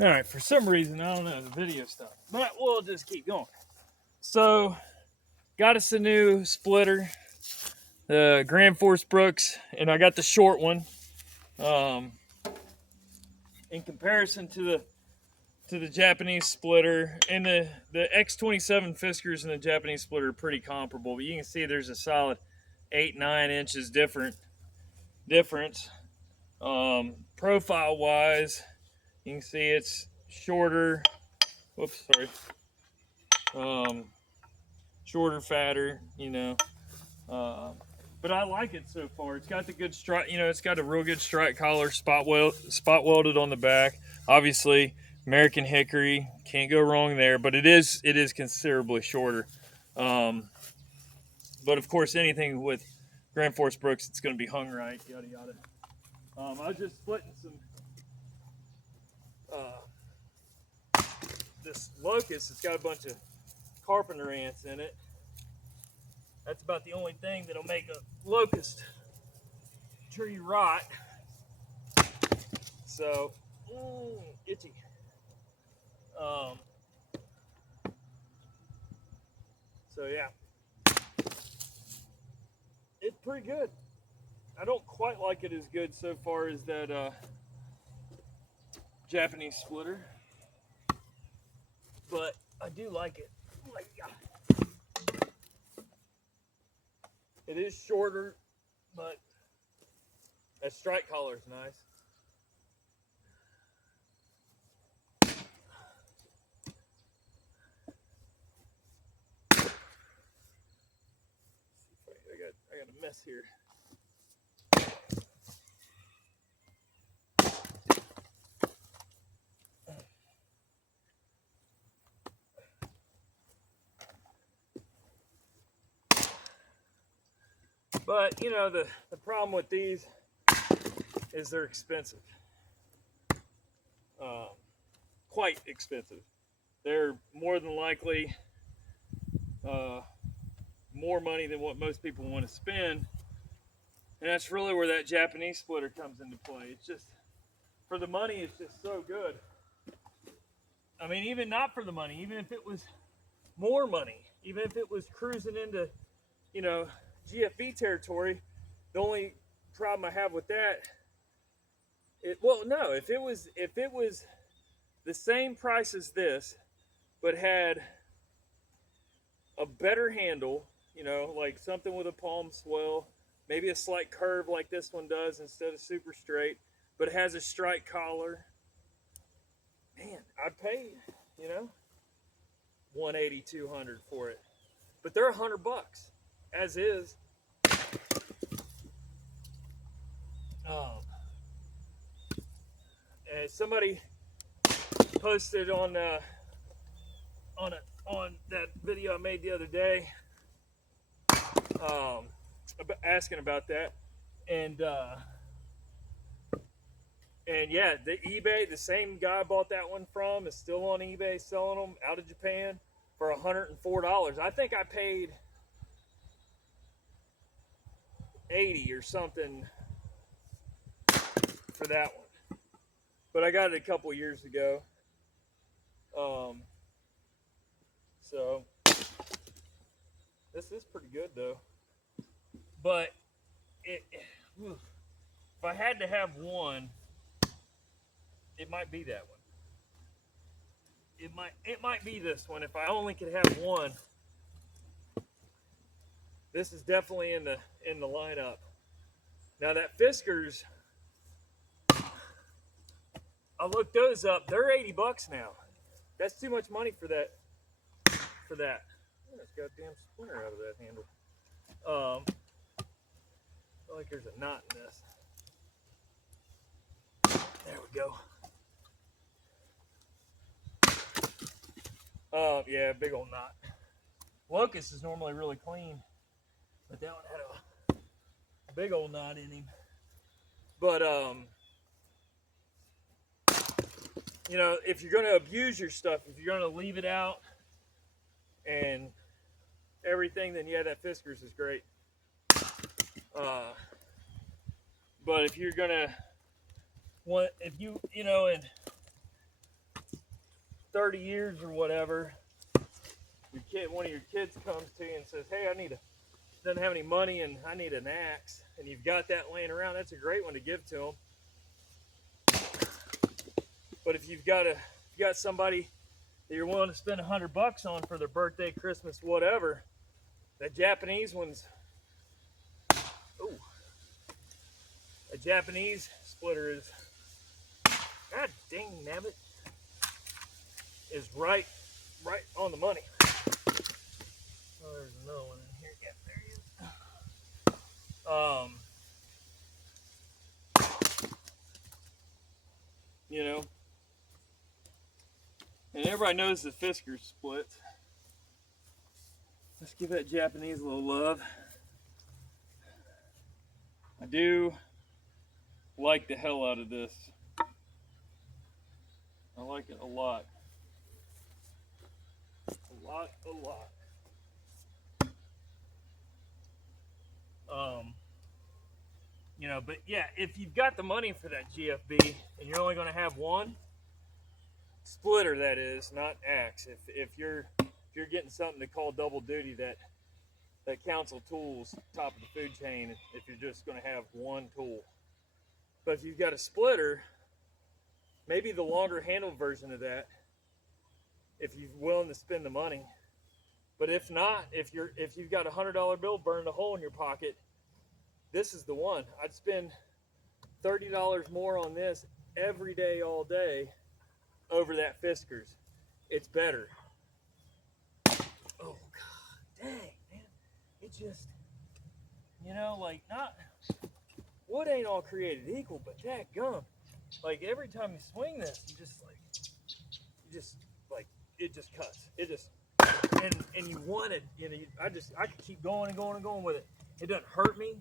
All right, for some reason, I don't know, the video stopped, but we'll just keep going. So, got us a new splitter, the Fors Bruks, and I got the short one. In comparison to the Japanese splitter, and the X27 Fiskars and the Japanese splitter are pretty comparable, but you can see there's a solid 8-9 inches difference. Profile wise, you can see it's shorter. Whoops, sorry. Shorter, fatter, but I like it so far. It's got the good strike, it's got a real good strike collar, spot welded on the back. Obviously, American hickory, can't go wrong there. But it is considerably shorter. But of course, anything with Fors Bruks, it's going to be hung right, yada yada. I was just splitting some this locust. It's got a bunch of carpenter ants in it. That's about the only thing that'll make a locust tree rot. So, itchy. So yeah, it's pretty good. I don't quite like it as good so far as that Japanese splitter, but I do like it. It is shorter, but that strike collar is nice. I got a mess here. But, the problem with these is they're expensive. Quite expensive. They're more than likely more money than what most people want to spend. And that's really where that Japanese splitter comes into play. It's just, for the money, it's just so good. I mean, even not for the money, even if it was more money, even if it was cruising into, GFE territory, the only problem I have with that, if it was the same price as this, but had a better handle, like something with a palm swell, maybe a slight curve like this one does instead of super straight, but it has a strike collar, man, I'd pay, 180, 200 for it. But they're $100 as is. Somebody posted on that video I made the other day, asking about that, and yeah, the eBay, the same guy I bought that one from is still on eBay selling them out of Japan for $104. I think I paid $80 or something for that one, but I got it a couple years ago. So this is pretty good though. But if I had to have one, it might be that one. It might be this one. If I only could have one, this is definitely in the lineup. Now that Fiskars, I looked those up. They're $80 now. That's too much money for that. Oh, it's got a damn splinter out of that handle. I feel like there's a knot in this. There we go. Yeah, big old knot. Locust is normally really clean, but that one had a big old knot in him. But if you're going to abuse your stuff, if you're going to leave it out and everything, then yeah, that Fiskars is great. But if you're gonna and 30 years or whatever, one of your kids comes to you and says, hey, doesn't have any money and I need an axe, and you've got that laying around, that's a great one to give to them. But if you've got somebody that you're willing to spend $100 on for their birthday, Christmas, whatever, that Japanese one's, a Japanese splitter is, god dang nabbit, is right on the money. Oh, there's another one in here. Yeah, there he is. You know, and everybody knows the Fiskars splits. Let's give that Japanese a little love. I do like the hell out of this. I like it a lot. A lot. You know, but yeah, if you've got the money for that GFB and you're only going to have one splitter, that is, not axe. If you're getting something to call double duty, that Council Tools, top of the food chain, if you're just going to have one tool. But if you've got a splitter, maybe the longer handle version of that, if you're willing to spend the money. But if not, if you've got a $100 bill burning a hole in your pocket, this is the one. I'd spend $30 more on this every day, all day, over that Fiskars. It's better. Oh god, dang, man! It just, you know, like, not, wood ain't all created equal, but dadgum, like every time you swing this, it just cuts. It just, and you want it, you know. I could keep going and going and going with it. It doesn't hurt me,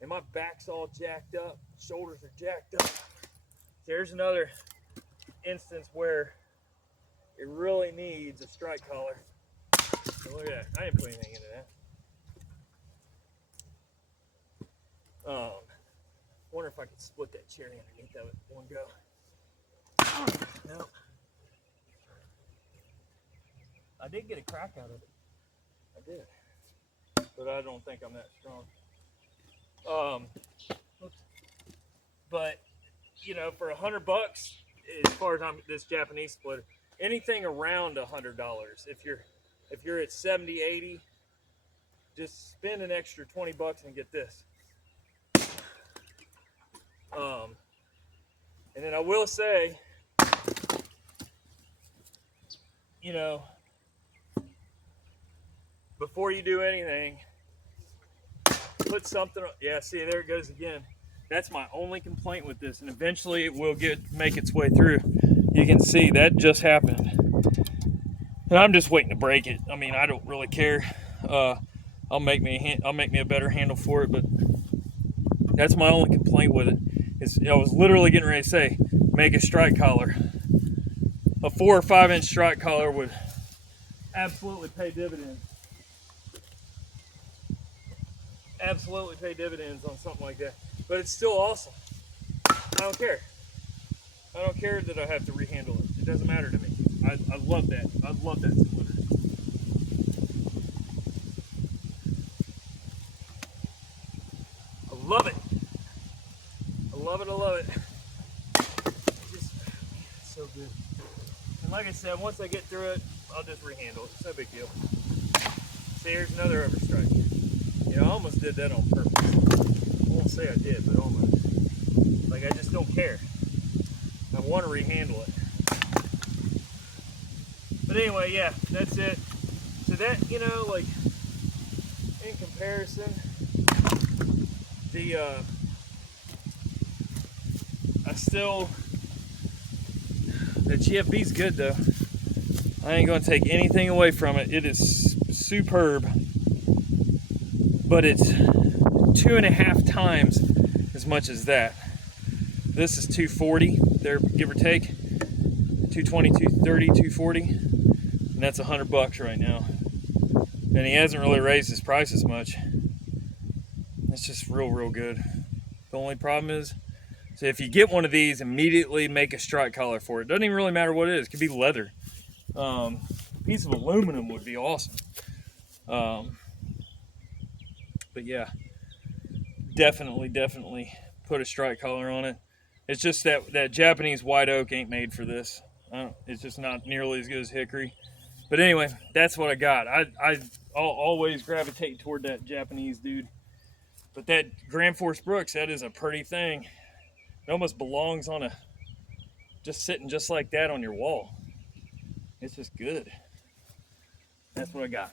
and my back's all jacked up, shoulders are jacked up. There's another instance where it really needs a strike collar. So look at that. I didn't put anything into that. Wonder if I could split that cherry underneath that with one go. No. I did get a crack out of it. I did. But I don't think I'm that strong. But you know, for $100, as far as this Japanese splitter, anything around $100. If you're at 70, 80, just spend an extra $20 and get this. And then I will say, you know, before you do anything, put something. Yeah, see, there it goes again. That's my only complaint with this, and eventually it will make its way through. You can see that just happened, and I'm just waiting to break it. I mean, I don't really care. I'll make me a better handle for it, but that's my only complaint with it. I was literally getting ready to say, make a strike collar. A 4 or 5 inch strike collar would absolutely pay dividends. Absolutely pay dividends on something like that. But it's still awesome. I don't care. I don't care that I have to rehandle it. It doesn't matter to me. I love that. I love that splitter. I love it. I love it. I love it. It's so good. And like I said, once I get through it, I'll just rehandle it. It's no big deal. See, here's another overstrike. You know, I almost did that on purpose. I won't say I did, but almost. Like, I just don't care. I want to rehandle it. But anyway, yeah, that's it. So that, you know, like, in comparison, the GFB's good though. I ain't gonna take anything away from it. It is superb, but it's 2.5 times as much as that. This is $240 there, give or take. $220, $230, $240, and that's $100 right now. And he hasn't really raised his prices much. It's just real good. The only problem is So if you get one of these, immediately make a strike collar for it. Doesn't even really matter what it is. It could be leather. A piece of aluminum would be awesome. But yeah, definitely put a strike collar on it. It's just that Japanese white oak ain't made for this. It's just not nearly as good as hickory. But anyway, that's what I got. I'll always gravitate toward that Japanese dude. But that Fors Bruks, that is a pretty thing. It almost belongs on just sitting just like that on your wall. It's just good. That's what I got.